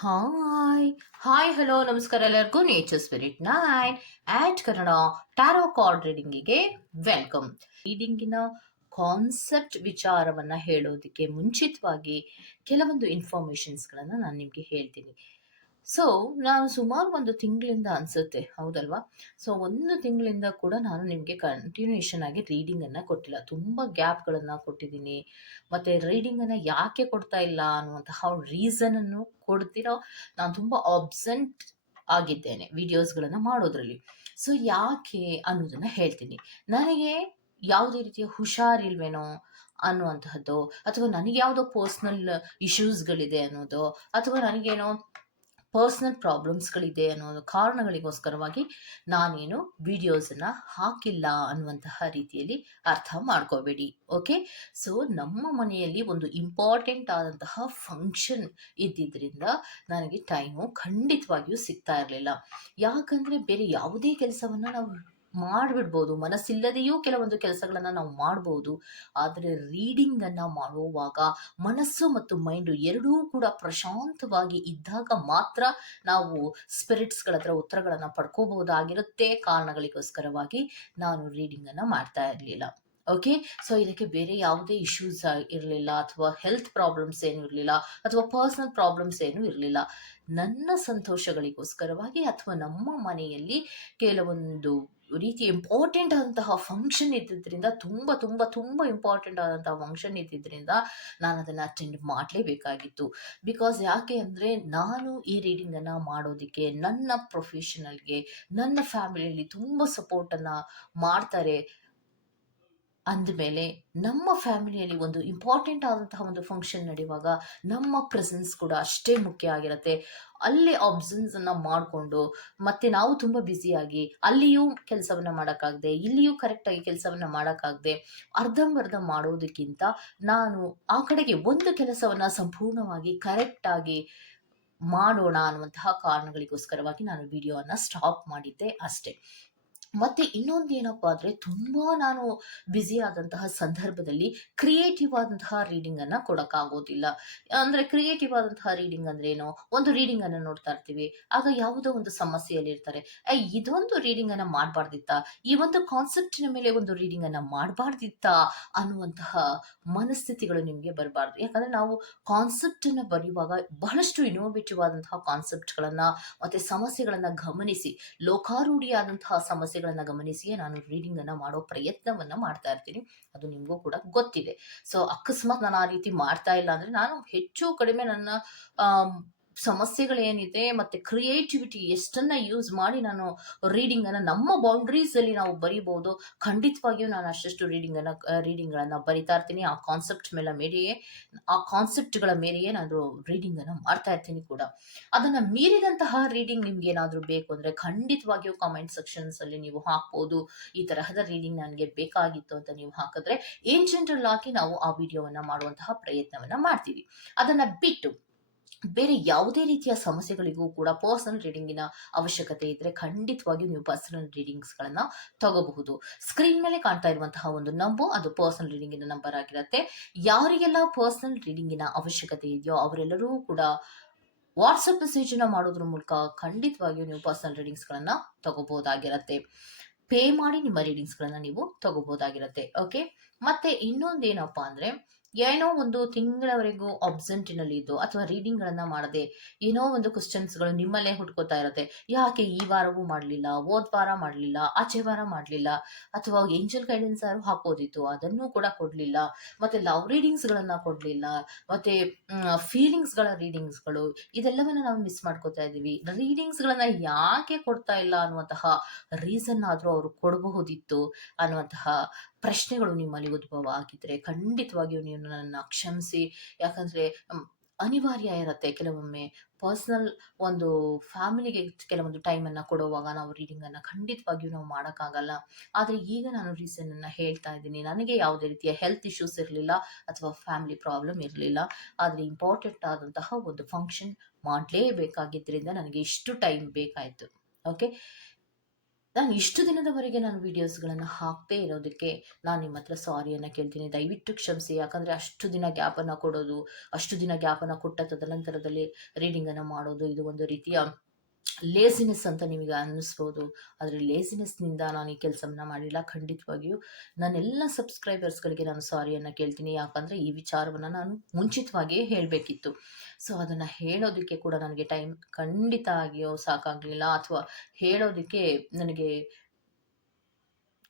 Hi hi hello ನಮಸ್ಕಾರ ಎಲ್ಲರಿಗೂ. Nature spirit nine and Kannada tarot card ರೀಡಿಂಗಿಗೆ welcome ರೀಡಿಂಗಿನ concept ವಿಚಾರವನ್ನು ಹೇಳೋದಕ್ಕೆ ಮುಂಚಿತವಾಗಿ ಕೆಲವೊಂದು ಇನ್ಫಾರ್ಮೇಷನ್ಸ್ಗಳನ್ನು ನಾನು ನಿಮಗೆ ಹೇಳ್ತೀನಿ. ಸೊ ನಾನು ಸುಮಾರು ಒಂದು ತಿಂಗಳಿಂದ ಅನಿಸುತ್ತೆ, ಹೌದಲ್ವಾ? ಸೊ ಒಂದು ತಿಂಗಳಿಂದ ಕೂಡ ನಾನು ನಿಮಗೆ ಕಂಟಿನ್ಯೂಷನ್ ಆಗಿ ರೀಡಿಂಗನ್ನು ಕೊಟ್ಟಿಲ್ಲ. ತುಂಬ ಗ್ಯಾಪ್ಗಳನ್ನು ಕೊಟ್ಟಿದ್ದೀನಿ. ಮತ್ತು ರೀಡಿಂಗನ್ನು ಯಾಕೆ ಕೊಡ್ತಾ ಇಲ್ಲ ಅನ್ನುವಂತಹ ರೀಸನನ್ನು ಕೊಡ್ತಿರೋ, ನಾನು ತುಂಬ ಆಬ್ಸೆಂಟ್ ಆಗಿದ್ದೇನೆ ವಿಡಿಯೋಸ್ಗಳನ್ನು ಮಾಡೋದ್ರಲ್ಲಿ. ಸೊ ಯಾಕೆ ಅನ್ನೋದನ್ನು ಹೇಳ್ತೀನಿ. ನನಗೆ ಯಾವುದೇ ರೀತಿಯ ಹುಷಾರಿಲ್ವೇನೋ ಅನ್ನುವಂತಹದ್ದು, ಅಥವಾ ನನಗೆ ಯಾವುದೋ ಪರ್ಸ್ನಲ್ ಇಶ್ಯೂಸ್ಗಳಿದೆ ಅನ್ನೋದು, ಅಥವಾ ನನಗೇನೋ ಪರ್ಸ್ನಲ್ ಪ್ರಾಬ್ಲಮ್ಸ್ಗಳಿದೆ ಅನ್ನೋ ಕಾರಣಗಳಿಗೋಸ್ಕರವಾಗಿ ನಾನೇನು ವಿಡಿಯೋಸನ್ನು ಹಾಕಿಲ್ಲ ಅನ್ನುವಂತಹ ರೀತಿಯಲ್ಲಿ ಅರ್ಥ ಮಾಡ್ಕೋಬೇಡಿ ಓಕೆ ಸೊ ನಮ್ಮ ಮನೆಯಲ್ಲಿ ಒಂದು ಇಂಪಾರ್ಟೆಂಟ್ ಆದಂತಹ ಫಂಕ್ಷನ್ ಇದ್ದಿದ್ದರಿಂದ ನನಗೆ ಟೈಮು ಖಂಡಿತವಾಗಿಯೂ ಸಿಗ್ತಾ ಇರಲಿಲ್ಲ. ಯಾಕಂದರೆ ಬೇರೆ ಯಾವುದೇ ಕೆಲಸವನ್ನು ನಾವು ಮಾಡಿಬಿಡ್ಬೋದು. ಮನಸ್ಸಿಲ್ಲದೆಯೂ ಕೆಲವೊಂದು ಕೆಲಸಗಳನ್ನು ನಾವು ಮಾಡ್ಬೋದು. ಆದರೆ ರೀಡಿಂಗನ್ನು ಮಾಡುವಾಗ ಮನಸ್ಸು ಮತ್ತು ಮೈಂಡು ಎರಡೂ ಕೂಡ ಪ್ರಶಾಂತವಾಗಿ ಇದ್ದಾಗ ಮಾತ್ರ ನಾವು ಸ್ಪಿರಿಟ್ಸ್ಗಳ ಹತ್ರ ಉತ್ತರಗಳನ್ನು ಪಡ್ಕೋಬಹುದಾಗಿರುತ್ತೆ. ಕಾರಣಗಳಿಗೋಸ್ಕರವಾಗಿ ನಾನು ರೀಡಿಂಗನ್ನು ಮಾಡ್ತಾ ಇರಲಿಲ್ಲ. ಓಕೆ ಸೊ ಇದಕ್ಕೆ ಬೇರೆ ಯಾವುದೇ ಇಶ್ಯೂಸ್ ಇರಲಿಲ್ಲ ಅಥವಾ ಹೆಲ್ತ್ ಪ್ರಾಬ್ಲಮ್ಸ್ ಏನು ಇರಲಿಲ್ಲ ಅಥವಾ ಪರ್ಸನಲ್ ಪ್ರಾಬ್ಲಮ್ಸ್ ಏನು ಇರಲಿಲ್ಲ. ನನ್ನ ಸಂತೋಷಗಳಿಗೋಸ್ಕರವಾಗಿ ಅಥವಾ ನಮ್ಮ ಮನೆಯಲ್ಲಿ ಕೆಲವೊಂದು ರೀತಿ ಇಂಪಾರ್ಟೆಂಟ್ ಆದಂತಹ ಫಂಕ್ಷನ್ ಇದ್ದಿದ್ದರಿಂದ ತುಂಬ ತುಂಬ ತುಂಬ ಇಂಪಾರ್ಟೆಂಟ್ ಆದಂತಹ ಫಂಕ್ಷನ್ ಇದ್ದಿದ್ದರಿಂದ ನಾನು ಅದನ್ನು ಅಟೆಂಡ್ ಮಾಡಲೇಬೇಕಾಗಿತ್ತು. ಬಿಕಾಸ್ ಯಾಕೆ ಅಂದರೆ ನಾನು ಈ ರೀಡಿಂಗನ್ನು ಮಾಡೋದಕ್ಕೆ ನನ್ನ ಪ್ರೊಫೆಷನಲ್ಗೆ ನನ್ನ ಫ್ಯಾಮಿಲಿಯಲ್ಲಿ ತುಂಬ ಸಪೋರ್ಟನ್ನು ಮಾಡ್ತಾರೆ. ಅಂದಮೇಲೆ ನಮ್ಮ ಫ್ಯಾಮಿಲಿಯಲ್ಲಿ ಒಂದು ಇಂಪಾರ್ಟೆಂಟ್ ಆದಂತಹ ಒಂದು ಫಂಕ್ಷನ್ ನಡೆಯುವಾಗ ನಮ್ಮ ಪ್ರೆಸೆನ್ಸ್ ಕೂಡ ಅಷ್ಟೇ ಮುಖ್ಯ ಆಗಿರುತ್ತೆ. ಅಲ್ಲಿ ಅಬ್ಸನ್ಸನ್ನು ಮಾಡಿಕೊಂಡು ಮತ್ತು ನಾವು ತುಂಬ ಬ್ಯುಸಿಯಾಗಿ ಅಲ್ಲಿಯೂ ಕೆಲಸವನ್ನು ಮಾಡೋಕ್ಕಾಗದೆ, ಇಲ್ಲಿಯೂ ಕರೆಕ್ಟಾಗಿ ಕೆಲಸವನ್ನು ಮಾಡೋಕ್ಕಾಗದೆ, ಅರ್ಧಂಬರ್ಧ ಮಾಡೋದಕ್ಕಿಂತ ನಾನು ಆ ಕಡೆಗೆ ಒಂದು ಕೆಲಸವನ್ನು ಸಂಪೂರ್ಣವಾಗಿ ಕರೆಕ್ಟಾಗಿ ಮಾಡೋಣ ಅನ್ನುವಂತಹ ಕಾರಣಗಳಿಗೋಸ್ಕರವಾಗಿ ನಾನು ವಿಡಿಯೋವನ್ನು ಸ್ಟಾಪ್ ಮಾಡಿದ್ದೆ ಅಷ್ಟೇ. ಮತ್ತೆ ಇನ್ನೊಂದು ಏನಪ್ಪ ಅಂದರೆ ತುಂಬಾ ನಾನು ಬ್ಯುಸಿ ಆದಂತಹ ಸಂದರ್ಭದಲ್ಲಿ ಕ್ರಿಯೇಟಿವ್ ಆದಂತಹ ರೀಡಿಂಗನ್ನು ಆಗೋದಿಲ್ಲ ಅಂದ್ರೆ ಕ್ರಿಯೇಟಿವ್ ಆದಂತಹ ರೀಡಿಂಗ್ ಅಂದ್ರೆ ಏನು? ಒಂದು ಅನ್ನ ನೋಡ್ತಾ ಇರ್ತೀವಿ. ಆಗ ಯಾವುದೋ ಒಂದು ಸಮಸ್ಯೆಯಲ್ಲಿ ಇರ್ತಾರೆ. ಇದೊಂದು ಅನ್ನ ಮಾಡಬಾರ್ದಿತ್ತಾ? ಈ ಒಂದು ಕಾನ್ಸೆಪ್ಟಿನ ಮೇಲೆ ಒಂದು ರೀಡಿಂಗ್ ಅನ್ನ ಮಾಡಬಾರ್ದಿತ್ತಾ? ಅನ್ನುವಂತಹ ಮನಸ್ಥಿತಿಗಳು ನಿಮಗೆ ಬರಬಾರ್ದು. ಯಾಕಂದ್ರೆ ನಾವು ಕಾನ್ಸೆಪ್ಟ್ ಅನ್ನ ಬರೆಯುವಾಗ ಬಹಳಷ್ಟು ಇನೋವೇಟಿವ್ ಆದಂತಹ ಕಾನ್ಸೆಪ್ಟ್ಗಳನ್ನು ಮತ್ತೆ ಸಮಸ್ಯೆಗಳನ್ನು ಗಮನಿಸಿ, ಲೋಕಾರೂಢಿಯಾದಂತಹ ಸಮಸ್ಯೆ ಸಮಸ್ಯೆಗಳನ್ನು ಗಮನಿಸಿಯೇ ನಾನು ರೀಡಿಂಗನ್ನು ಮಾಡೋ ಪ್ರಯತ್ನವನ್ನು ಮಾಡ್ತಾ ಇರ್ತೀನಿ. ಅದು ನಿಮಗೂ ಕೂಡ ಗೊತ್ತಿದೆ. ಸೊ ಅಕಸ್ಮಾತ್ ನಾನು ಆ ರೀತಿ ಮಾಡ್ತಾ ಇಲ್ಲ ಅಂದರೆ ನಾನು ಹೆಚ್ಚು ಕಡಿಮೆ ನನ್ನ ಸಮಸ್ಯೆಗಳೇನಿದೆ ಮತ್ತು ಕ್ರಿಯೇಟಿವಿಟಿ ಎಷ್ಟನ್ನು ಯೂಸ್ ಮಾಡಿ ನಾನು ರೀಡಿಂಗನ್ನು ನಮ್ಮ ಬೌಂಡ್ರೀಸಲ್ಲಿ ನಾವು ಬರಿಬೋದು ಖಂಡಿತವಾಗಿಯೂ ನಾನು ಅಷ್ಟಷ್ಟು ರೀಡಿಂಗನ್ನು ರೀಡಿಂಗ್ಗಳನ್ನು ಬರಿತಾ ಇರ್ತೀನಿ. ಆ ಕಾನ್ಸೆಪ್ಟ್ ಮೇಲೆ ಮೇರೆಯೇ, ಆ ಕಾನ್ಸೆಪ್ಟ್ಗಳ ಮೇರೆಯೇ ನಾನು ರೀಡಿಂಗನ್ನು ಮಾಡ್ತಾ ಇರ್ತೀನಿ ಕೂಡ. ಅದನ್ನು ಮೀರಿದಂತಹ ರೀಡಿಂಗ್ ನಿಮ್ಗೆ ಏನಾದರೂ ಬೇಕು ಅಂದರೆ ಖಂಡಿತವಾಗಿಯೂ ಕಾಮೆಂಟ್ ಸೆಕ್ಷನ್ಸಲ್ಲಿ ನೀವು ಹಾಕ್ಬೋದು. ಈ ತರಹದ ರೀಡಿಂಗ್ ನನಗೆ ಬೇಕಾಗಿತ್ತು ಅಂತ ನೀವು ಹಾಕಿದ್ರೆ, ಏನ್ ಜನರಲ್ ಆಗಿ ನಾವು ಆ ವಿಡಿಯೋವನ್ನ ಮಾಡುವಂತಹ ಪ್ರಯತ್ನವನ್ನು ಮಾಡ್ತೀವಿ. ಅದನ್ನು ಬಿಟ್ಟು ಬೇರೆ ಯಾವುದೇ ರೀತಿಯ ಸಮಸ್ಯೆಗಳಿಗೂ ಕೂಡ ಪರ್ಸನಲ್ ರೀಡಿಂಗಿನ ಅವಶ್ಯಕತೆ ಇದ್ದರೆ ಖಂಡಿತವಾಗಿಯೂ ನೀವು ಪರ್ಸನಲ್ ರೀಡಿಂಗ್ಸ್ಗಳನ್ನು ತಗೋಬಹುದು. ಸ್ಕ್ರೀನ್ ಮೇಲೆ ಕಾಣ್ತಾ ಇರುವಂತಹ ಒಂದು ನಂಬರ್ ಅದು ಪರ್ಸನಲ್ ರೀಡಿಂಗಿನ ನಂಬರ್ ಆಗಿರುತ್ತೆ. ಯಾರಿಗೆಲ್ಲ ಪರ್ಸನಲ್ ರೀಡಿಂಗಿನ ಅವಶ್ಯಕತೆ ಇದೆಯೋ ಅವರೆಲ್ಲರೂ ಕೂಡ ವಾಟ್ಸಪ್ ಮೆಸೇಜನ್ನು ಮಾಡೋದ್ರ ಮೂಲಕ ಖಂಡಿತವಾಗಿಯೂ ನೀವು ಪರ್ಸನಲ್ ರೀಡಿಂಗ್ಸ್ಗಳನ್ನು ತಗೋಬಹುದಾಗಿರುತ್ತೆ. ಪೇ ಮಾಡಿ ನಿಮ್ಮ ರೀಡಿಂಗ್ಸ್ಗಳನ್ನು ನೀವು ತಗೋಬಹುದಾಗಿರುತ್ತೆ ಓಕೆ ಮತ್ತೆ ಇನ್ನೊಂದೇನಪ್ಪ ಅಂದರೆ ಏನೋ ಒಂದು ತಿಂಗಳವರೆಗೂ ಅಬ್ಸೆಂಟಿನಲ್ಲಿ ಇದ್ದು ಅಥವಾ ರೀಡಿಂಗ್ಗಳನ್ನು ಮಾಡದೆ ಏನೋ ಒಂದು ಕ್ವಶನ್ಸ್ಗಳು ನಿಮ್ಮಲ್ಲೇ ಹುಡ್ಕೋತಾ ಇರುತ್ತೆ. ಯಾಕೆ ಈ ವಾರವೂ ಮಾಡಲಿಲ್ಲ ಓದ್ ವಾರ ಮಾಡಲಿಲ್ಲ, ಆಚೆ ವಾರ ಮಾಡಲಿಲ್ಲ, ಅಥವಾ ಏಂಜಲ್ ಗೈಡೆನ್ಸ್ ಯಾರು ಹಾಕೋದಿತ್ತು ಅದನ್ನು ಕೂಡ ಕೊಡಲಿಲ್ಲ, ಮತ್ತೆ ಲವ್ ರೀಡಿಂಗ್ಸ್ಗಳನ್ನು ಕೊಡಲಿಲ್ಲ ಗಳ ಫೀಲಿಂಗ್ಸ್ಗಳ ರೀಡಿಂಗ್ಸ್ಗಳು ಇದೆಲ್ಲವನ್ನ ನಾವು ಮಿಸ್ ಮಾಡ್ಕೋತಾ ಇದ್ದೀವಿ. ರೀಡಿಂಗ್ಸ್ಗಳನ್ನು ಯಾಕೆ ಕೊಡ್ತಾ ಇಲ್ಲ ಅನ್ನುವಂತಹ ರೀಸನ್ ಆದರೂ ಅವರು ಕೊಡಬಹುದಿತ್ತು ಅನ್ನುವಂತಹ ಪ್ರಶ್ನೆಗಳು ನಿಮ್ಮಲ್ಲಿ ಉದ್ಭವ ಆಗಿದ್ರೆ ಖಂಡಿತವಾಗಿಯೂ ನೀವು ನನ್ನನ್ನು ಕ್ಷಮಿಸಿ. ಯಾಕಂದರೆ ಅನಿವಾರ್ಯ ಇರುತ್ತೆ ಕೆಲವೊಮ್ಮೆ. ಪರ್ಸ್ನಲ್ ಒಂದು ಫ್ಯಾಮಿಲಿಗೆ ಕೆಲವೊಂದು ಟೈಮನ್ನು ಕೊಡುವಾಗ ನಾವು ರೀಡಿಂಗನ್ನು ಖಂಡಿತವಾಗಿಯೂ ನಾವು ಮಾಡೋಕ್ಕಾಗಲ್ಲ. ಆದರೆ ಈಗ ನಾನು ರೀಸನನ್ನು ಹೇಳ್ತಾ ಇದ್ದೀನಿ. ನನಗೆ ಯಾವುದೇ ರೀತಿಯ ಹೆಲ್ತ್ ಇಶ್ಯೂಸ್ ಇರಲಿಲ್ಲ ಅಥವಾ ಫ್ಯಾಮಿಲಿ ಪ್ರಾಬ್ಲಮ್ ಇರಲಿಲ್ಲ. ಆದರೆ ಇಂಪಾರ್ಟೆಂಟ್ ಆದಂತಹ ಒಂದು ಫಂಕ್ಷನ್ ಮಾಡಲೇಬೇಕಾಗಿದ್ದರಿಂದ ನನಗೆ ಇಷ್ಟು ಟೈಮ್ ಬೇಕಾಯಿತು. ಓಕೆ? ನಾನು ಇಷ್ಟು ದಿನದವರೆಗೆ ನಾನು ವಿಡಿಯೋಸ್ಗಳನ್ನು ಹಾಕ್ತೇ ಇರೋದಕ್ಕೆ ನಾನು ನಿಮ್ಮ ಹತ್ರ ಸಾರಿಯನ್ನು ಕೇಳ್ತೀನಿ. ದಯವಿಟ್ಟು ಕ್ಷಮಿಸಿ. ಯಾಕಂದರೆ ಅಷ್ಟು ದಿನ ಗ್ಯಾಪನ್ನು ಕೊಡೋದು, ಅಷ್ಟು ದಿನ ಗ್ಯಾಪನ್ನು ಕೊಟ್ಟ ತದನಂತರದಲ್ಲಿ ರೀಡಿಂಗನ್ನು ಮಾಡೋದು ಇದು ಒಂದು ರೀತಿಯ ಲೇಸಿನೆಸ್ ಅಂತ ನಿಮಗೆ ಅನ್ನಿಸ್ಬೋದು. ಆದರೆ ಲೇಸಿನೆಸ್ನಿಂದ ನಾನು ಈ ಕೆಲಸವನ್ನು ಮಾಡಿಲ್ಲ. ಖಂಡಿತವಾಗಿಯೂ ನನ್ನೆಲ್ಲ ಸಬ್ಸ್ಕ್ರೈಬರ್ಸ್ಗಳಿಗೆ ನಾನು ಸಾರಿಯನ್ನು ಕೇಳ್ತೀನಿ. ಯಾಕಂದರೆ ಈ ವಿಚಾರವನ್ನು ನಾನು ಮುಂಚಿತವಾಗಿಯೇ ಹೇಳಬೇಕಿತ್ತು. ಸೊ ಅದನ್ನು ಹೇಳೋದಕ್ಕೆ ಕೂಡ ನನಗೆ ಟೈಮ್ ಖಂಡಿತ ಆಗಿಯೋ ಸಾಕಾಗಲಿಲ್ಲ. ಅಥವಾ ಹೇಳೋದಕ್ಕೆ ನನಗೆ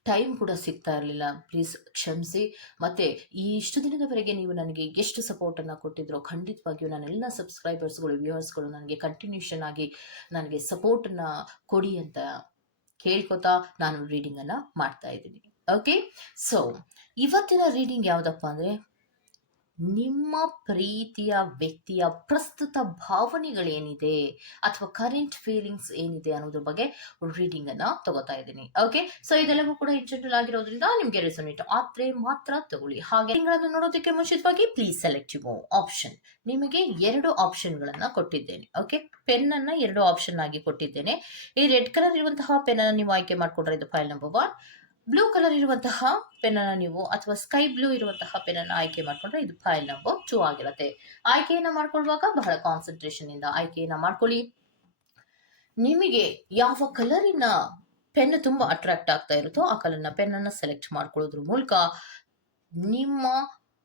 ಟೈಮ್ ಕೂಡ ಸಿಗ್ತಾ ಇರಲಿಲ್ಲ. ಪ್ಲೀಸ್ ಕ್ಷಮಿಸಿ. ಮತ್ತು ಈ ಇಷ್ಟು ದಿನದವರೆಗೆ ನೀವು ನನಗೆ ಎಷ್ಟು ಸಪೋರ್ಟನ್ನು ಕೊಟ್ಟಿದ್ರೋ ಖಂಡಿತವಾಗಿಯೂ ನನ್ನೆಲ್ಲ ಸಬ್ಸ್ಕ್ರೈಬರ್ಸ್ಗಳು ವ್ಯೂವರ್ಸ್ಗಳು ನನಗೆ ಕಂಟಿನ್ಯೂಷನ್ ಆಗಿ ನನಗೆ ಸಪೋರ್ಟನ್ನು ಕೊಡಿ ಅಂತ ಕೇಳ್ಕೊತಾ ನಾನು ರೀಡಿಂಗನ್ನು ಮಾಡ್ತಾ ಇದ್ದೀನಿ. ಓಕೆ ಸೊ ಇವತ್ತಿನ ರೀಡಿಂಗ್ ಯಾವುದಪ್ಪ ಅಂದರೆ ನಿಮ್ಮ ಪ್ರೀತಿಯ ವ್ಯಕ್ತಿಯ ಪ್ರಸ್ತುತ ಭಾವನೆಗಳೇನಿದೆ ಅಥವಾ ಕರೆಂಟ್ ಫೀಲಿಂಗ್ಸ್ ಏನಿದೆ ಅನ್ನೋದ್ರ ಬಗ್ಗೆ ರೀಡಿಂಗ್ ಅನ್ನ ತಗೋತಾ ಇದ್ದೀನಿ. ಓಕೆ ಸೊ ಇದೆಲ್ಲವೂ ಕೂಡ ಇಂಟರ್ನಲ್ ಆಗಿರೋದ್ರಿಂದ ನಿಮಗೆ ರೆಸೊನೇಟ್ ಆದ್ರೆ ಮಾತ್ರ ತಗೊಳ್ಳಿ. ಹಾಗೆ ತಿಂಗಳನ್ನು ನೋಡೋದಕ್ಕೆ ಮುಂಚಿತವಾಗಿ ಪ್ಲೀಸ್ ಸೆಲೆಕ್ಟ್ ಯು ಆಪ್ಷನ್ ನಿಮಗೆ ಎರಡು ಆಪ್ಷನ್ಗಳನ್ನ ಕೊಟ್ಟಿದ್ದೇನೆ. ಓಕೆ ಪೆನ್ ಅನ್ನ ಎರಡು ಆಪ್ಷನ್ ಆಗಿ ಕೊಟ್ಟಿದ್ದೇನೆ. ಈ ರೆಡ್ ಕಲರ್ ಇರುವಂತಹ ಪೆನ್ ಅನ್ನು ನೀವು ಆಯ್ಕೆ ಮಾಡ್ಕೊಂಡ್ರೆ ಇದು file number one blue colour ಇರುವಂತಹ ಪೆನ್ನನ್ನು ನೀವು ಅಥವಾ ಸ್ಕೈ ಬ್ಲೂ ಇರುವಂತಹ ಪೆನ್ನನ್ನು ಆಯ್ಕೆ ಮಾಡ್ಕೊಂಡ್ರೆ ಇದು ಫೈಲ್ ನಂಬರ್ ಟೂ ಆಗಿರುತ್ತೆ. ಆಯ್ಕೆಯನ್ನ ಮಾಡ್ಕೊಳ್ಳುವಾಗ ಬಹಳ ಕಾನ್ಸಂಟ್ರೇಷನ್ ಇಂದ ಆಯ್ಕೆಯನ್ನ ಮಾಡ್ಕೊಳ್ಳಿ. ನಿಮಗೆ ಯಾವ ಕಲರಿನ ಪೆನ್ ತುಂಬಾ ಅಟ್ರಾಕ್ಟ್ ಆಗ್ತಾ ಇರುತ್ತೋ ಆ ಕಲರ್ನ ಪೆನ್ನನ್ನು ಸೆಲೆಕ್ಟ್ ಮಾಡ್ಕೊಳ್ಳೋದ್ರ ಮೂಲಕ ನಿಮ್ಮ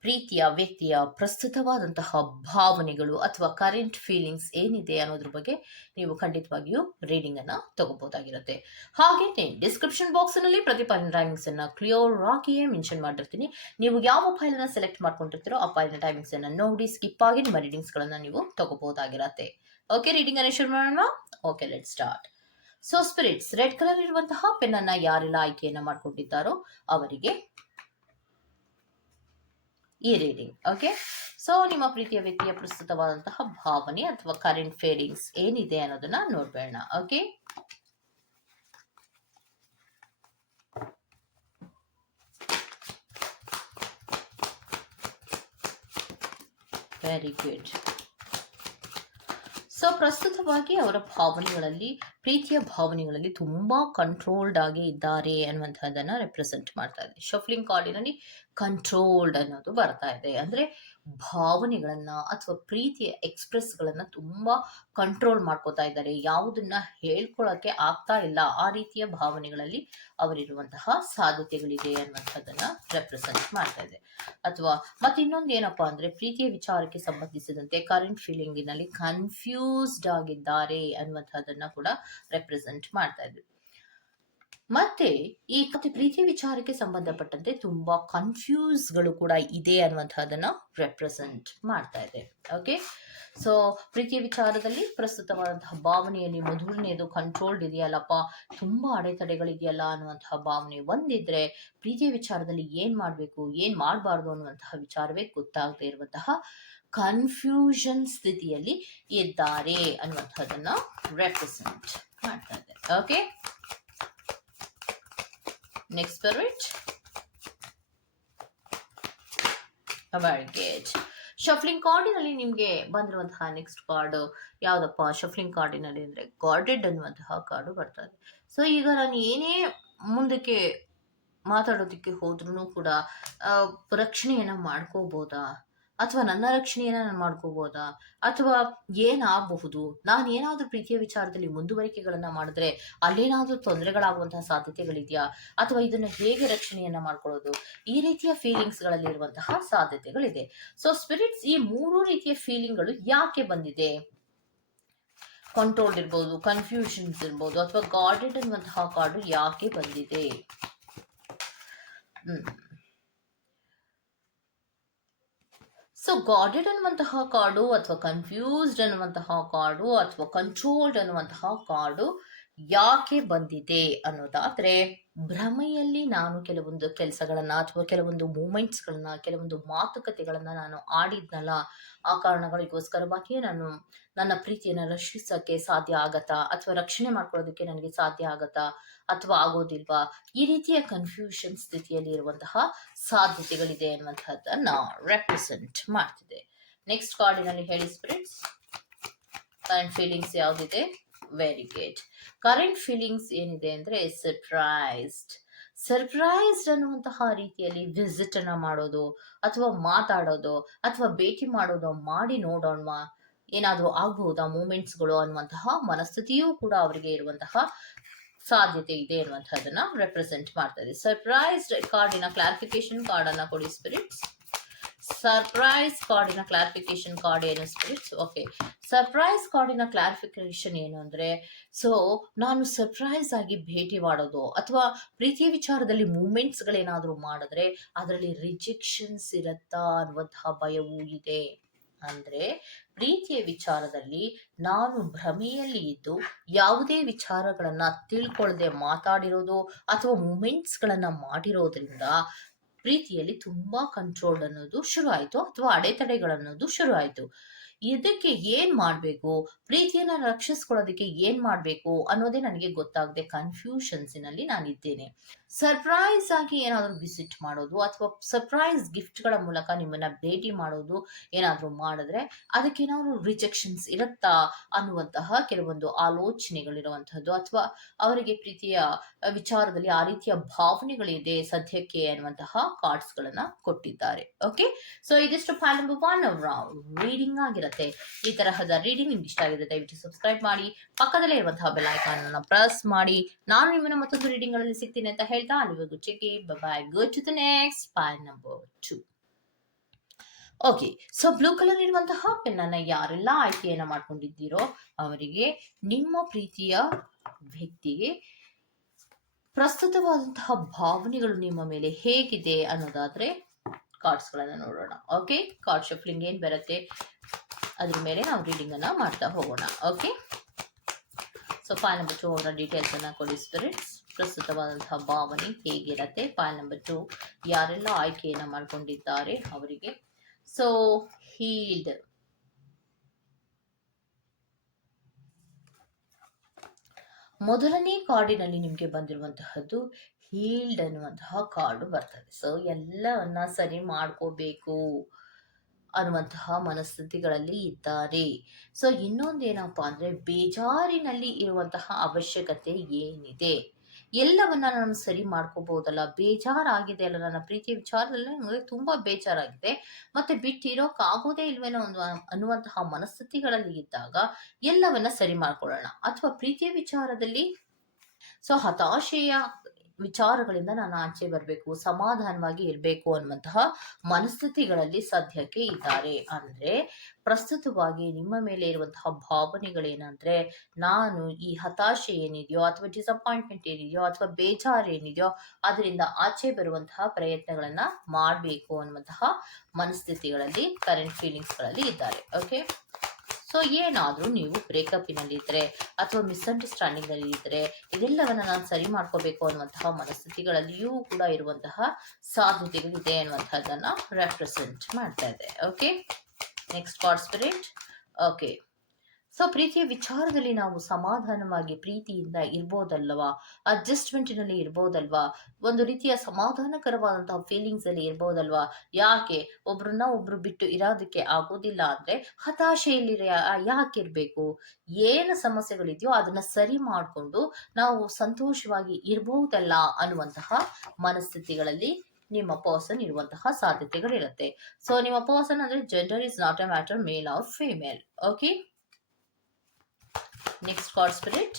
ಪ್ರೀತಿಯ ವ್ಯಕ್ತಿಯ ಪ್ರಸ್ತುತವಾದಂತಹ ಭಾವನೆಗಳು ಅಥವಾ ಕರೆಂಟ್ ಫೀಲಿಂಗ್ಸ್ ಏನಿದೆ ಅನ್ನೋದ್ರ ಬಗ್ಗೆ ನೀವು ಖಂಡಿತವಾಗಿಯೂ ರೀಡಿಂಗ್ ಅನ್ನ ತಗೋಬಹುದಾಗಿರುತ್ತೆ. ಹಾಗೆ ಡಿಸ್ಕ್ರಿಪ್ಷನ್ ಬಾಕ್ಸ್ನಲ್ಲಿ ಪ್ರತಿಪಾದನೆ ಟೈಮಿಂಗ್ಸ್ ಅನ್ನ ಕ್ಲಿಯರ್ ಆಗಿಯೇ ಮೆನ್ಷನ್ ಮಾಡಿರ್ತೀನಿ. ನೀವು ಯಾವ ಫೈಲ್ ಅನ್ನ ಸೆಲೆಕ್ಟ್ ಮಾಡ್ಕೊಂಡಿರ್ತೀರೋ ಆ ಫೈಲ್ನ ಟೈಮಿಂಗ್ಸ್ ಅನ್ನ ನೋಡಿ ಸ್ಕಿಪ್ ಆಗಿ ನಿಮ್ಮ ರೀಡಿಂಗ್ಸ್ ಗಳನ್ನ ನೀವು ತಗೋಬಹುದಾಗಿರತ್ತೆ. ಓಕೆ ರೀಡಿಂಗ್ ಅನ್ನ ಶುರು ಮಾಡೋಣ. Okay let start so spirits red colour ಇರುವಂತಹ ಪೆನ್ ಅನ್ನ ಯಾರೆಲ್ಲ ಆಯ್ಕೆಯನ್ನ ಮಾಡ್ಕೊಂಡಿದ್ದಾರೋ ಅವರಿಗೆ ಈ ರೀಡಿಂಗ್ ಓಕೆ ಸೊ ನಿಮ್ಮ ಪ್ರೀತಿಯ ವ್ಯಕ್ತಿಯ ಪ್ರಸ್ತುತವಾದಂತಹ ಭಾವನೆ ಅಥವಾ ಕರೆಂಟ್ ಫೀಲಿಂಗ್ಸ್ ಏನಿದೆ ಅನ್ನೋದನ್ನ ನೋಡ್ಬೇಡ ಓಕೆ ವೆರಿ ಗುಡ್ ಸೊ ಪ್ರಸ್ತುತವಾಗಿ ಅವರ ಭಾವನೆಗಳಲ್ಲಿ, ಪ್ರೀತಿಯ ಭಾವನೆಗಳಲ್ಲಿ ತುಂಬಾ ಕಂಟ್ರೋಲ್ಡ್ ಆಗಿ ಇದ್ದಾರೆ ಅನ್ನುವಂಥದ್ದನ್ನ ರೆಪ್ರೆಸೆಂಟ್ ಮಾಡ್ತಾ ಇದೆ. ಶಫ್ಲಿಂಗ್ ಕಾರ್ಡಿನಲ್ಲಿ ಕಂಟ್ರೋಲ್ಡ್ ಅನ್ನೋದು ಬರ್ತಾ ಇದೆ. ಅಂದ್ರೆ ಭಾವನೆಗಳನ್ನ ಅಥವಾ ಪ್ರೀತಿಯ ಎಕ್ಸ್ಪ್ರೆಸ್ಗಳನ್ನ ತುಂಬ ಕಂಟ್ರೋಲ್ ಮಾಡ್ಕೋತಾ ಇದ್ದಾರೆ. ಯಾವುದನ್ನ ಹೇಳ್ಕೊಳಕ್ಕೆ ಆಗ್ತಾ ಇಲ್ಲ. ಆ ರೀತಿಯ ಭಾವನೆಗಳಲ್ಲಿ ಅವರಿರುವಂತಹ ಸಾಧ್ಯತೆಗಳಿದೆ ಅನ್ನುವಂಥದ್ದನ್ನ ರೆಪ್ರೆಸೆಂಟ್ ಮಾಡ್ತಾ ಇದೆ. ಅಥವಾ ಮತ್ತೆ ಇನ್ನೊಂದು ಏನಪ್ಪಾ ಅಂದ್ರೆ ಪ್ರೀತಿಯ ವಿಚಾರಕ್ಕೆ ಸಂಬಂಧಿಸಿದಂತೆ ಕರೆಂಟ್ ಫೀಲಿಂಗಿನಲ್ಲಿ ಕನ್ಫ್ಯೂಸ್ಡ್ ಆಗಿದ್ದಾರೆ ಅನ್ನುವಂಥದ್ದನ್ನ ಕೂಡ ರೆಪ್ರೆಸೆಂಟ್ ಮಾಡ್ತಾ ಇದ್ವಿ ಮತ್ತೆ ಈ ಕತೆ ಪ್ರೀತಿ ವಿಚಾರಕ್ಕೆ ಸಂಬಂಧಪಟ್ಟಂತೆ ತುಂಬಾ ಕನ್ಫ್ಯೂಸ್ಗಳು ಕೂಡ ಇದೆ ಅನ್ನುವಂಥದ್ದನ್ನ ರೆಪ್ರೆಸೆಂಟ್ ಮಾಡ್ತಾ ಇದೆ. ಓಕೆ ಸೊ ಪ್ರೀತಿಯ ವಿಚಾರದಲ್ಲಿ ಪ್ರಸ್ತುತವಾದಂತಹ ಭಾವನೆಯಲ್ಲಿ ಮೊದಲನೇದು ಕಂಟ್ರೋಲ್ಡ್ ಇದೆಯಲ್ಲಪ್ಪ, ತುಂಬಾ ಅಡೆತಡೆಗಳಿದೆಯಲ್ಲ ಅನ್ನುವಂತಹ ಭಾವನೆ ಒಂದಿದ್ರೆ ಪ್ರೀತಿಯ ವಿಚಾರದಲ್ಲಿ ಏನ್ ಮಾಡ್ಬೇಕು, ಏನ್ ಮಾಡಬಾರ್ದು ಅನ್ನುವಂತಹ ವಿಚಾರವೇ ಗೊತ್ತಾಗದೇ ಇರುವಂತಹ ಕನ್ಫ್ಯೂಷನ್ ಸ್ಥಿತಿಯಲ್ಲಿ ಇದ್ದಾರೆ ಅನ್ನುವಂಥದ್ದನ್ನ ರೆಪ್ರೆಸೆಂಟ್ ಮಾಡ್ತಾ ಇದೆ. Okay next spirit very good shuffling ಕಾರ್ಡಿನಲ್ಲಿ ನಿಮಗೆ ಬಂದಿರುವಂತಹ ನೆಕ್ಸ್ಟ್ ಕಾರ್ಡ್ ಯಾವುದಪ್ಪ? ಶಫ್ಲಿಂಗ್ ಕಾರ್ಡಿನಲ್ಲಿ ಅಂದ್ರೆ ಗಾರ್ಡೆಡ್ ಅನ್ನುವಂತಹ ಕಾರ್ಡು ಬರ್ತದೆ. ಸೊ ಈಗ ನಾನು ಏನೇ ಮುಂದಕ್ಕೆ ಮಾತಾಡೋದಕ್ಕೆ ಹೋದ್ರೂ ಕೂಡ ರಕ್ಷಣೆಯನ್ನ ಮಾಡ್ಕೋಬೋದಾ? ಅಥವಾ ನನ್ನ ರಕ್ಷಣೆಯನ್ನ ನಾನು ಮಾಡ್ಕೋಬಹುದಾ ಅಥವಾ ಏನಾಗಬಹುದು? ನಾನು ಏನಾದ್ರೂ ಪ್ರೀತಿಯ ವಿಚಾರದಲ್ಲಿ ಮುಂದುವರಿಕೆಗಳನ್ನ ಮಾಡಿದ್ರೆ ಅಲ್ಲೇನಾದ್ರೂ ತೊಂದರೆಗಳಾಗುವಂತಹ ಸಾಧ್ಯತೆಗಳಿದೆಯಾ? ಅಥವಾ ಇದನ್ನ ಹೇಗೆ ರಕ್ಷಣೆಯನ್ನ ಮಾಡ್ಕೊಳ್ಳೋದು? ಈ ರೀತಿಯ ಫೀಲಿಂಗ್ಸ್ಗಳಲ್ಲಿ ಇರುವಂತಹ ಸಾಧ್ಯತೆಗಳಿದೆ. ಸೊ ಸ್ಪಿರಿಟ್ಸ್ ಈ ಮೂರು ರೀತಿಯ ಫೀಲಿಂಗ್ಗಳು ಯಾಕೆ ಬಂದಿದೆ? ಕಂಟ್ರೋಲ್ಡ್ ಇರ್ಬೋದು ಕನ್ಫ್ಯೂಷನ್ಸ್ ಇರ್ಬೋದು, ಅಥವಾ ಗಾರ್ಡೆಡ್ ಅನ್ನುವಂತಹ ಕಾರ್ಡು ಯಾಕೆ ಬಂದಿದೆ? ಸೊ ಗಾಡೆಡ್ ಅನ್ನುವಂತಹ ಕಾರ್ಡು ಅಥವಾ ಕನ್ಫ್ಯೂಸ್ಡ್ ಅನ್ನುವಂತಹ ಕಾರ್ಡು ಅಥವಾ ಕಂಟ್ರೋಲ್ಡ್ ಅನ್ನುವಂತಹ ಕಾರ್ಡು ಯಾಕೆ ಬಂದಿದೆ ಅನ್ನೋದಾದ್ರೆ ಭ್ರಮೆಯಲ್ಲಿ ನಾನು ಕೆಲವೊಂದು ಕೆಲಸಗಳನ್ನ ಅಥವಾ ಕೆಲವೊಂದು ಮೂಮೆಂಟ್ಸ್ಗಳನ್ನ, ಕೆಲವೊಂದು ಮಾತುಕತೆಗಳನ್ನ ನಾನು ಆಡಿದ್ನಲ್ಲ, ಆ ಕಾರಣಗಳಿಗೋಸ್ಕರವಾಗಿಯೇ ನಾನು ನನ್ನ ಪ್ರೀತಿಯನ್ನು ರಕ್ಷಿಸಕ್ಕೆ ಸಾಧ್ಯ ಆಗತ್ತಾ? ಅಥವಾ ರಕ್ಷಣೆ ಮಾಡ್ಕೊಳ್ಳೋದಕ್ಕೆ ನನಗೆ ಸಾಧ್ಯ ಆಗತ್ತಾ? ಅಥವಾ ಆಗೋದಿಲ್ವಾ? ಈ ರೀತಿಯ ಕನ್ಫ್ಯೂಷನ್ ಸ್ಥಿತಿಯಲ್ಲಿ ಇರುವಂತಹ ಸಾಧ್ಯತೆಗಳಿದೆ ಅನ್ನುವಂತಹದ್ದನ್ನ ರೆಪ್ರೆಸೆಂಟ್ ಮಾಡ್ತಿದೆ. ನೆಕ್ಸ್ಟ್ ಕಾರ್ಡಿನಲ್ಲಿ ಹೇಳಿ ಸ್ಪ್ರೆಂಡ್ಸ್ ಕರೆಂಟ್ ಫೀಲಿಂಗ್ಸ್ ಯಾವುದಿದೆ? ವೆರಿ ಗುಡ್ ಕರೆಂಟ್ ಫೀಲಿಂಗ್ಸ್ ಏನಿದೆ ಅಂದ್ರೆ ಸರ್ಪ್ರೈಸ್ಡ್ ಸರ್ಪ್ರೈಸ್ಡ್ ಅನ್ನುವಂತಹ ರೀತಿಯಲ್ಲಿ ವಿಸಿಟ್ ಅನ್ನ ಮಾಡೋದು, ಅಥವಾ ಮಾತಾಡೋದು, ಅಥವಾ ಭೇಟಿ ಮಾಡೋದು, ಮಾಡಿ ನೋಡೋಣ ಏನಾದರೂ ಆಗ್ಬಹುದಾ ಮೂಮೆಂಟ್ಸ್ಗಳು ಅನ್ನುವಂತಹ ಮನಸ್ಥಿತಿಯೂ ಕೂಡ ಅವರಿಗೆ ಇರುವಂತಹ ಸಾಧ್ಯತೆ ಇದೆ ಅನ್ನುವಂಥದ್ದನ್ನ ರೆಪ್ರೆಸೆಂಟ್ ಮಾಡ್ತಾ ಇದೆ. ಸರ್ಪ್ರೈಸ್ಡ್ ಕಾರ್ಡಿನ ಕ್ಲಾರಿಫಿಕೇಶನ್ ಕಾರ್ಡ್ ಅನ್ನ ಕೊಡಿ ಸ್ಪಿರಿಟ್ಸ್ ಸರ್ಪ್ರೈಸ್ ಕಾರ್ಡಿನ ಕ್ಲಾರಿಫಿಕೇಶನ್ ಕಾರ್ಡ್ ಏನು ಸ್ಪಿರಿಟ್ಸ್ ಓಕೆ ಸರ್ಪ್ರೈಸ್ ಕಾರ್ಡಿನ ಕ್ಲಾರಿಫಿಕೇಶನ್ ಏನು ಅಂದ್ರೆ ಸೊ ನಾನು ಸರ್ಪ್ರೈಸ್ ಆಗಿ ಭೇಟಿ ಮಾಡೋದು ಅಥವಾ ಪ್ರೀತಿಯ ವಿಚಾರದಲ್ಲಿ ಮೂಮೆಂಟ್ಸ್ಗಳೇನಾದರೂ ಮಾಡಿದ್ರೆ ಅದರಲ್ಲಿ ರಿಜೆಕ್ಷನ್ಸ್ ಇರತ್ತಾ ಅನ್ನುವಂತಹ ಭಯವೂ ಇದೆ. ಅಂದ್ರೆ ಪ್ರೀತಿಯ ವಿಚಾರದಲ್ಲಿ ನಾನು ಭ್ರಮೆಯಲ್ಲಿ ಇದ್ದು ಯಾವುದೇ ವಿಚಾರಗಳನ್ನ ತಿಳ್ಕೊಳ್ಳದೆ ಮಾತಾಡಿರೋದು ಅಥವಾ ಮೂಮೆಂಟ್ಸ್ಗಳನ್ನ ಮಾಡಿರೋದ್ರಿಂದ ಪ್ರೀತಿಯಲ್ಲಿ ತುಂಬಾ ಕಂಟ್ರೋಲ್ ಅನ್ನೋದು ಶುರು ಆಯ್ತು ಅಥವಾ ಅಡೆತಡೆಗಳನ್ನೋದು ಶುರು ಆಯ್ತು ಇದಕ್ಕೆ ಏನ್ ಮಾಡ್ಬೇಕು? ಪ್ರೀತಿಯನ್ನ ರಕ್ಷಿಸ್ಕೊಳ್ಳೋದಕ್ಕೆ ಏನ್ ಮಾಡ್ಬೇಕು ಅನ್ನೋದೇ ನನಗೆ ಗೊತ್ತಾಗದೆ ಕನ್ಫ್ಯೂಷನ್ಸಿನಲ್ಲಿ ನಾನಿದ್ದೇನೆ. ಸರ್ಪ್ರೈಸ್ ಆಗಿ ಏನಾದ್ರು ವಿಸಿಟ್ ಮಾಡೋದು ಅಥವಾ ಸರ್ಪ್ರೈಸ್ ಗಿಫ್ಟ್ಗಳ ಮೂಲಕ ನಿಮ್ಮನ್ನ ಭೇಟಿ ಮಾಡೋದು ಏನಾದ್ರು ಮಾಡಿದ್ರೆ ಅದಕ್ಕೆ ಏನಾದ್ರು ರಿಜೆಕ್ಷನ್ಸ್ ಇರುತ್ತಾ ಅನ್ನುವಂತಹ ಕೆಲವೊಂದು ಆಲೋಚನೆಗಳಿರುವಂತಹದ್ದು ಅಥವಾ ಅವರಿಗೆ ಪ್ರೀತಿಯ ವಿಚಾರದಲ್ಲಿ ಆ ರೀತಿಯ ಭಾವನೆಗಳಿದೆ ಸದ್ಯಕ್ಕೆ ಅನ್ನುವಂತಹ ಕಾರ್ಡ್ಸ್ ಗಳನ್ನ ಕೊಟ್ಟಿದ್ದಾರೆ. ಓಕೆ ಸೊ ಇದಿಷ್ಟು ಫೈಲ್ ನಂಬರ್ ಒನ್ ರೀಡಿಂಗ್ ಆಗಿರುತ್ತೆ ಈ ತರಹದ ರೀಡಿಂಗ್ ನಿಮ್ಗೆ ಇಷ್ಟ ಆಗಿದೆ ದಯವಿಟ್ಟು ಸಬ್ಸ್ಕ್ರೈಬ್ ಮಾಡಿ, ಪಕ್ಕದಲ್ಲೇ ಇರುವಂತಹ ಬೆಲ್ ಅನ್ನ ಪ್ರೆಸ್ ಮಾಡಿ. ನಾನು ನಿಮ್ಮನ್ನ ಮತ್ತೊಂದು ರೀಡಿಂಗ್ಗಳಲ್ಲಿ ಸಿಗ್ತೀನಿ ಅಂತ ಹೇಳ್ತಾ ಅಲ್ಲಿವರೆಗೂ check bye go to the next file number two okay so blue colour ಇರುವಂತಹ ಪೆನ್ ಅನ್ನ ಯಾರೆಲ್ಲ ಆಯ್ಕೆಯನ್ನ ಮಾಡ್ಕೊಂಡಿದ್ದೀರೋ ಅವರಿಗೆ ನಿಮ್ಮ ಪ್ರೀತಿಯ ವ್ಯಕ್ತಿಗೆ ಪ್ರಸ್ತುತವಾದಂತಹ ಭಾವನೆಗಳು ನಿಮ್ಮ ಮೇಲೆ ಹೇಗಿದೆ ಅನ್ನೋದಾದ್ರೆ ಕಾರ್ಡ್ಸ್ ಗಳನ್ನ ನೋಡೋಣ. ಓಕೆ ಕಾರ್ಡ್ ಶಫ್ಲಿಂಗ್ ಏನ್ ಬರುತ್ತೆ? ಅದ್ರ ಮೇಲೆ ನಾವು ರೀಡಿಂಗ್ ಅನ್ನ ಮಾಡ್ತಾ ಹೋಗೋಣ okay so file number two ಅವರ ಡೀಟೇಲ್ಸ್ ಅನ್ನ ಕೊಡಿ ಸ್ಪಿರಿಟ್ಸ್ ಪ್ರಸ್ತುತವಾದಂತಹ ಭಾವನೆ ಹೇಗಿರತ್ತೆ ಫೈಲ್ ನಂಬರ್ ಟು ಯಾರೆಲ್ಲ ಆಯ್ಕೆಯನ್ನ ಮಾಡ್ಕೊಂಡಿದ್ದಾರೆ ಅವರಿಗೆ. ಸೊ ಹೀಲ್ಡ್ ಮೊದಲನೇ ಕಾರ್ಡಿನಲ್ಲಿ ನಿಮಗೆ ಬಂದಿರುವಂತಹದ್ದು ಹೀಲ್ಡ್ ಅನ್ನುವಂತಹ ಕಾರ್ಡು ಬರ್ತದೆ. ಸೊ ಎಲ್ಲವನ್ನ ಸರಿ ಮಾಡ್ಕೋಬೇಕು. ಅನ್ನುವಂತಹ ಮನಸ್ಥಿತಿಗಳಲ್ಲಿ ಇದ್ದಾರೆ. ಸೊ ಇನ್ನೊಂದೇನಪ್ಪ ಅಂದ್ರೆ ಬೇಜಾರಿನಲ್ಲಿ ಇರುವಂತಹ ಅವಶ್ಯಕತೆ ಏನಿದೆ? ಎಲ್ಲವನ್ನ ನಾನು ಸರಿ ಮಾಡ್ಕೋಬಹುದಲ್ಲ ಬೇಜಾರಾಗಿದೆ ಅಲ್ಲ ನನ್ನ ಪ್ರೀತಿ ವಿಚಾರದಲ್ಲಿ? ನನಗೆ ತುಂಬಾ ಬೇಜಾರಾಗಿದೆ. ಮತ್ತೆ ಬಿಟ್ಟಿರೋಕ್ ಆಗೋದೇ ಇಲ್ವೇನೋ ಒಂದು ಅನ್ನುವಂತಹ ಮನಸ್ಥಿತಿಗಳಲ್ಲಿ ಇದ್ದಾಗ ಎಲ್ಲವನ್ನ ಸರಿ ಮಾಡ್ಕೊಳ್ಳೋಣ. ಅಥವಾ ಪ್ರೀತಿಯ ವಿಚಾರದಲ್ಲಿ ಸೊ, ಹತಾಶೆಯ ವಿಚಾರಗಳಿಂದ ನಾನು ಆಚೆ ಬರಬೇಕು, ಸಮಾಧಾನವಾಗಿ ಇರಬೇಕು ಅನ್ನುವಂತಹ ಮನಸ್ಥಿತಿಗಳಲ್ಲಿ ಸದ್ಯಕ್ಕೆ ಇದ್ದಾರೆ. ಅಂದ್ರೆ ಪ್ರಸ್ತುತವಾಗಿ ನಿಮ್ಮ ಮೇಲೆ ಇರುವಂತಹ ಭಾವನೆಗಳೇನಂದ್ರೆ, ನಾನು ಈ ಹತಾಶೆ ಏನಿದೆಯೋ ಅಥವಾ ಡಿಸಪಾಯಿಂಟ್ಮೆಂಟ್ ಏನಿದೆಯೋ ಅಥವಾ ಬೇಜಾರು ಏನಿದೆಯೋ ಅದರಿಂದ ಆಚೆ ಬರುವಂತಹ ಪ್ರಯತ್ನಗಳನ್ನ ಮಾಡಬೇಕು ಅನ್ನುವಂತಹ ಮನಸ್ಥಿತಿಗಳಲ್ಲಿ ಕರೆಂಟ್ ಫೀಲಿಂಗ್ಸ್ಗಳಲ್ಲಿ ಇದ್ದಾರೆ. ಓಕೆ ಸೊ ಏನಾದರೂ ನೀವು ಬ್ರೇಕಪ್ಪಿನಲ್ಲಿ ಇದ್ದರೆ ಅಥವಾ ಮಿಸ್ಅಂಡರ್ಸ್ಟ್ಯಾಂಡಿಂಗಲ್ಲಿ ಇದ್ದರೆ ಇದೆಲ್ಲವನ್ನು ನಾನು ಸರಿ ಮಾಡ್ಕೋಬೇಕು ಅನ್ನುವಂತಹ ಮನಸ್ಥಿತಿಗಳಲ್ಲಿಯೂ ಕೂಡ ಇರುವಂತಹ ಸಾಧ್ಯತೆಗಳಿದೆ ಅನ್ನುವಂಥದ್ದನ್ನು ರೆಪ್ರೆಸೆಂಟ್ ಮಾಡ್ತಾ ಇದೆ. Okay next card spirit okay so ಪ್ರೀತಿಯ ವಿಚಾರದಲ್ಲಿ ನಾವು ಸಮಾಧಾನವಾಗಿ ಪ್ರೀತಿಯಿಂದ ಇರ್ಬೋದಲ್ವಾ? ಅಡ್ಜಸ್ಟ್ಮೆಂಟಿನಲ್ಲಿ ಇರ್ಬೋದಲ್ವಾ? ಒಂದು ರೀತಿಯ ಸಮಾಧಾನಕರವಾದಂತಹ ಫೀಲಿಂಗ್ಸ್ ಅಲ್ಲಿ ಇರ್ಬೋದಲ್ವಾ? ಯಾಕೆ? ಒಬ್ರನ್ನ ಒಬ್ರು ಬಿಟ್ಟು ಇರೋದಕ್ಕೆ ಆಗೋದಿಲ್ಲ ಅಂದ್ರೆ ಹತಾಶೆಯಲ್ಲಿ ಯಾಕೆ ಇರ್ಬೇಕು ಏನು ಸಮಸ್ಯೆಗಳಿದೆಯೋ ಅದನ್ನ ಸರಿ ಮಾಡಿಕೊಂಡು ನಾವು ಸಂತೋಷವಾಗಿ ಇರಬಹುದಲ್ಲ ಅನ್ನುವಂತಹ ಮನಸ್ಥಿತಿಗಳಲ್ಲಿ ನಿಮ್ಮ ಪರ್ಸನ್ ಇರುವಂತಹ ಸಾಧ್ಯತೆಗಳಿರುತ್ತೆ. ಸೊ ನಿಮ್ಮ ಪರ್ಸನ್ ಅಂದ್ರೆ gender is not a matter male or female okay next card spirit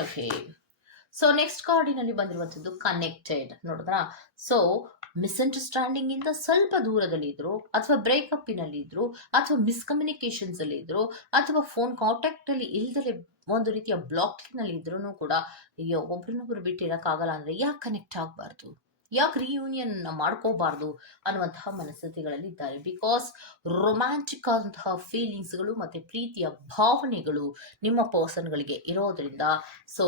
okay so next ಕಾರ್ಡಿನಲ್ಲಿ ಬಂದಿರುವಂಥದ್ದು ಕನೆಕ್ಟೆಡ್ ನೋಡಿದ್ರಾ? ಸೊ ಮಿಸ್ಅಂಡರ್ಸ್ಟ್ಯಾಂಡಿಂಗ್ ಇಂದ ಸ್ವಲ್ಪ ದೂರದಲ್ಲಿ ಇದ್ರು ಅಥವಾ ಬ್ರೇಕಪ್ಪಿನಲ್ಲಿ ಇದ್ರು ಅಥವಾ ಮಿಸ್ಕಮ್ಯುನಿಕೇಶನ್ಸ್ ಅಲ್ಲಿ ಇದ್ರು ಅಥವಾ ಫೋನ್ ಕಾಂಟ್ಯಾಕ್ಟ್ ಅಲ್ಲಿ ಇಲ್ದಲೆ ಒಂದು ರೀತಿಯ ಬ್ಲಾಕಿಂಗ್ನಲ್ಲಿ ಇದ್ರು ಕೂಡ ಒಬ್ರನ್ನೊಬ್ರು ಬಿಟ್ಟಿರಕ್ಕಾಗಲ್ಲ ಅಂದ್ರೆ ಯಾಕೆ ಕನೆಕ್ಟ್ ಆಗಬಾರ್ದು? ಯಾಕೆ ರಿಯೂನಿಯನ್ ಮಾಡ್ಕೋಬಾರ್ದು ಅನ್ನುವಂತಹ ಮನಸ್ಥಿತಿಗಳಲ್ಲಿ ಇದ್ದಾರೆ ಬಿಕಾಸ್ ರೊಮ್ಯಾಂಟಿಕ್ ಅಂತಹ ಫೀಲಿಂಗ್ಸ್ಗಳು ಮತ್ತೆ ಪ್ರೀತಿಯ ಭಾವನೆಗಳು ನಿಮ್ಮ ಪರ್ಸನ್ಗಳಿಗೆ ಇರೋದ್ರಿಂದ ಸೊ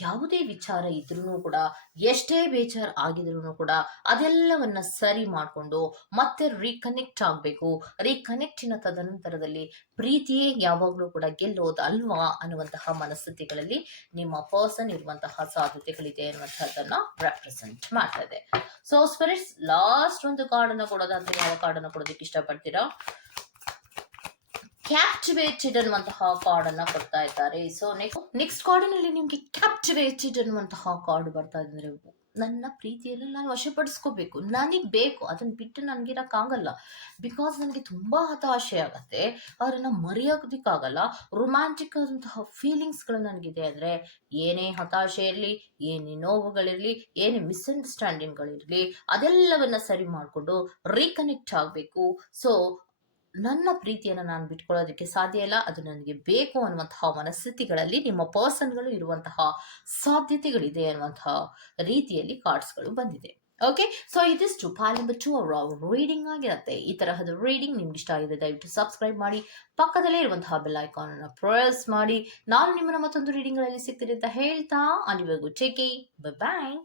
ಯಾವುದೇ ವಿಚಾರ ಇದ್ರೂ ಕೂಡ, ಎಷ್ಟೇ ಬೇಜಾರ್ ಆಗಿದ್ರು ಕೂಡ ಅದೆಲ್ಲವನ್ನ ಸರಿ ಮಾಡಿಕೊಂಡು ಮತ್ತೆ ರೀಕನೆಕ್ಟ್ ಆಗಬೇಕು. ರೀಕನೆಕ್ಟಿನ ತದನಂತರದಲ್ಲಿ ಪ್ರೀತಿಯೇ ಯಾವಾಗಲೂ ಕೂಡ ಗೆಲ್ಲೋದು ಅಲ್ವಾ ಅನ್ನುವಂತಹ ಮನಸ್ಥಿತಿಗಳಲ್ಲಿ ನಿಮ್ಮ ಪರ್ಸನ್ ಇರುವಂತಹ ಸಾಧ್ಯತೆಗಳಿದೆ ಅನ್ನುವಂಥದ್ದನ್ನ ರೆಪ್ರೆಸೆಂಟ್ ಮಾಡ್ತಾ ಇದೆ. ಸೊ ಸ್ಪಿರಿಟ್ಸ್ ಲಾಸ್ಟ್ ಒಂದು ಕಾರ್ಡ್ ಅನ್ನ ಕೊಡೋದಾದ್ರೆ ಯಾವ ಕಾರ್ಡ್ ಅನ್ನ ಕೊಡೋದಕ್ಕೆ ಇಷ್ಟಪಡ್ತೀರಾ? ಕ್ಯಾಪ್ಟಿವೇಟೆಡ್ ಅನ್ನುವಂತಹ ಕಾರ್ಡ್ ಅನ್ನ ಕೊಡ್ತಾ ಇದ್ದಾರೆ. ಸೊ ನೆಕ್ಸ್ಟ್ ನೆಕ್ಸ್ಟ್ ಕಾರ್ಡಿನಲ್ಲಿ ನಿಮ್ಗೆ ಕ್ಯಾಪ್ಟಿವೇಟೆಡ್ ಅನ್ನುವಂತಹ ಕಾರ್ಡ್ ಬರ್ತಾ ಇದ್ರೆ ನನ್ನ ಪ್ರೀತಿಯನ್ನು ನಾನು ವಶಪಡಿಸ್ಕೋಬೇಕು. ನನಗೆ ಬೇಕು. ಅದನ್ನ ಬಿಟ್ಟು ನನಗಿರೋಕ್ಕಾಗಲ್ಲ ಬಿಕಾಸ್ ನನಗೆ ತುಂಬಾ ಹತಾಶೆ ಆಗತ್ತೆ. ಅದನ್ನ ಮರೆಯೋದಕ್ಕಾಗಲ್ಲ. ರೊಮ್ಯಾಂಟಿಕ್ ಆದಂತಹ ಫೀಲಿಂಗ್ಸ್ಗಳು ನನಗಿದೆ ಅಂದರೆ ಏನೇ ಹತಾಶೆ ಇರಲಿ, ಏನೇ ನೋವುಗಳಿರಲಿ, ಏನೇ ಮಿಸ್ಅಂಡರ್ಸ್ಟ್ಯಾಂಡಿಂಗ್ಗಳಿರಲಿ ಅದೆಲ್ಲವನ್ನ ಸರಿ ಮಾಡಿಕೊಂಡು ರೀಕನೆಕ್ಟ್ ಆಗಬೇಕು. ಸೊ ನನ್ನ ಪ್ರೀತಿಯನ್ನು ನಾನು ಬಿಟ್ಕೊಳ್ಳೋದಕ್ಕೆ ಸಾಧ್ಯ ಇಲ್ಲ. ಅದು ನನಗೆ ಬೇಕು ಅನ್ನುವಂತಹ ಮನಸ್ಥಿತಿಗಳಲ್ಲಿ ನಿಮ್ಮ ಪರ್ಸನ್ಗಳು ಇರುವಂತಹ ಸಾಧ್ಯತೆಗಳಿದೆ ಅನ್ನುವಂತಹ ರೀತಿಯಲ್ಲಿ ಕಾರ್ಡ್ಸ್ಗಳು ಬಂದಿದೆ. ಓಕೆ ಸೊ ಇದಿಷ್ಟು ಪಾಲ್ ನಂಬರ್ ಟು ಅವರ ರೀಡಿಂಗ್ ಆಗಿರುತ್ತೆ. ಈ ತರಹದ ರೀಡಿಂಗ್ ನಿಮ್ಗೆ ಇಷ್ಟ ಆಗಿದೆ ದಯವಿಟ್ಟು ಸಬ್ಸ್ಕ್ರೈಬ್ ಮಾಡಿ. ಪಕ್ಕದಲ್ಲೇ ಇರುವಂತಹ ಬೆಲ್ ಐಕಾನ್ ಅನ್ನು ಪ್ರೆಸ್ ಮಾಡಿ. ನಾನು ನಿಮ್ಮನ್ನ ಮತ್ತೊಂದು ರೀಡಿಂಗ್ಗಳಲ್ಲಿ ಸಿಗ್ತೀನಿ ಅಂತ ಹೇಳ್ತಾ, ಅಲ್ಲಿವರೆಗೂ ಚೆಕಿ ಬಾಯ್